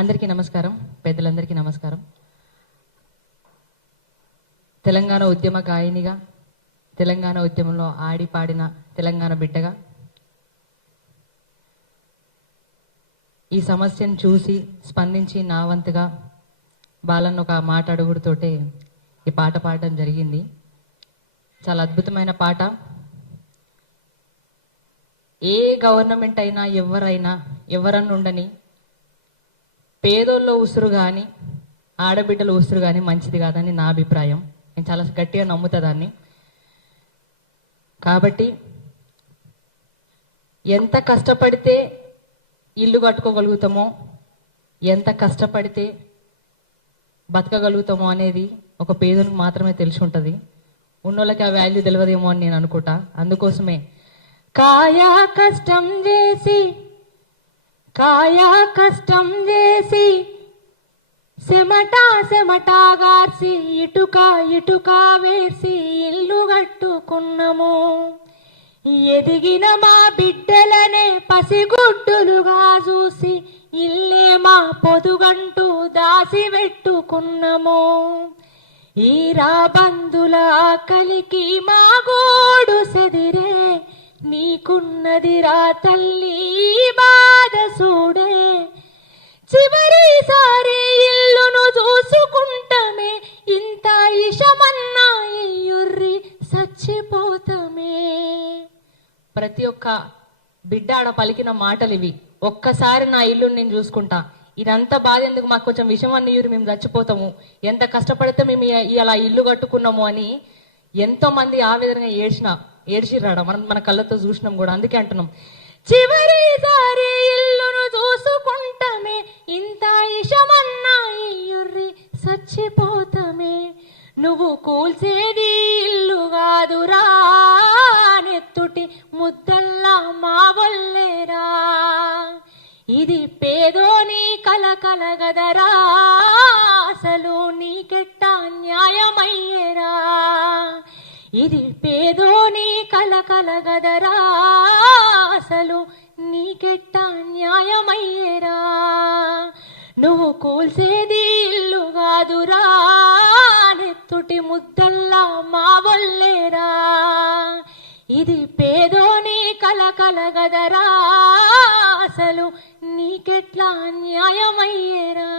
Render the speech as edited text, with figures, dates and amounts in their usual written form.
అందరికీ నమస్కారం, పెద్దలందరికీ నమస్కారం. తెలంగాణ ఉద్యమ గాయనిగా, తెలంగాణ ఉద్యమంలో ఆడి పాడిన తెలంగాణ బిడ్డగా ఈ సమస్యను చూసి స్పందించి నా వంతుగా బాలన్న ఒక మాట అడుగుడుతోటే ఈ పాట పాడడం జరిగింది. చాలా అద్భుతమైన పాట. ఏ గవర్నమెంట్ అయినా ఎవరన్నా ఉండని పేదోళ్ళ ఉసురు కానీ ఆడబిడ్డల ఉసురు కానీ మంచిది కాదని నా అభిప్రాయం. నేను చాలా గట్టిగా నమ్ముతా దాన్ని. కాబట్టి ఎంత కష్టపడితే ఇల్లు కట్టుకోగలుగుతామో, ఎంత కష్టపడితే బతకగలుగుతామో అనేది ఒక పేదలకు మాత్రమే తెలిసి ఉంటుంది. ఉన్నోళ్ళకి ఆ వాల్యూ తెలియదేమో అని నేను అనుకుంటా. అందుకోసమే కాయా కష్టం చేసి సెమటాగార్చి ఇటుక వేసి ఇల్లు కట్టుకున్నాము. ఎదిగిన మా బిడ్డలనే పసిగుడ్డులుగా చూసి ఇల్లే మా పొదుగంటూ దాసి పెట్టుకున్నాము. ఈ రాబందుల ఆకలికి మా గోడు సెదిరే, నీకున్నదిరా తల్లి బాధ చూడే. చివరిసారి ఇల్లును చూసుకుంటమే, ఇంత ఇషమన్నా ఇయ్యుర్రి చచ్చిపోతమే. ప్రతి ఒక్క బిడ్డ ఆడ పలికిన మాటలు ఇవి. ఒక్కసారి నా ఇల్లుని నేను చూసుకుంటా, ఇదంతా బాధ ఎందుకు, మాకు కొంచెం విషం అన్న ఇయ్యురు, మేము చచ్చిపోతాము, ఎంత కష్టపడితే మేము ఇలా ఇల్లు కట్టుకున్నాము అని ఎంతో మంది ఆవేదనగా ఏడ్చిరాడ. మన కళ్ళతో చూసినాం కూడా. అందుకే అంటున్నాం, చివరిసారి ఇల్లును చూసుకుంటమే, ఇంత ఇషమన్నా ఇయ్యుర్రి చచ్చిపోతమే. నువ్వు కూల్చేది ఇల్లు కాదురా, నెత్తుటి ముద్దల్లా మా వల్లేరా. ఇది పేదోని కలగదరా, అసలు నీకెట్టా న్యాయమయ్యేరా. ఇది పేదోని కలగదరా, అసలు నీకెట్టా న్యాయమయ్యేరా. నువ్వు కూల్చేది ఇల్లు కాదురా, నెత్తుటి ముద్దల్లా మా వల్లేరా. ఇది పేదోని కలగదరా, అసలు నీకెట్లా న్యాయమయ్యేరా.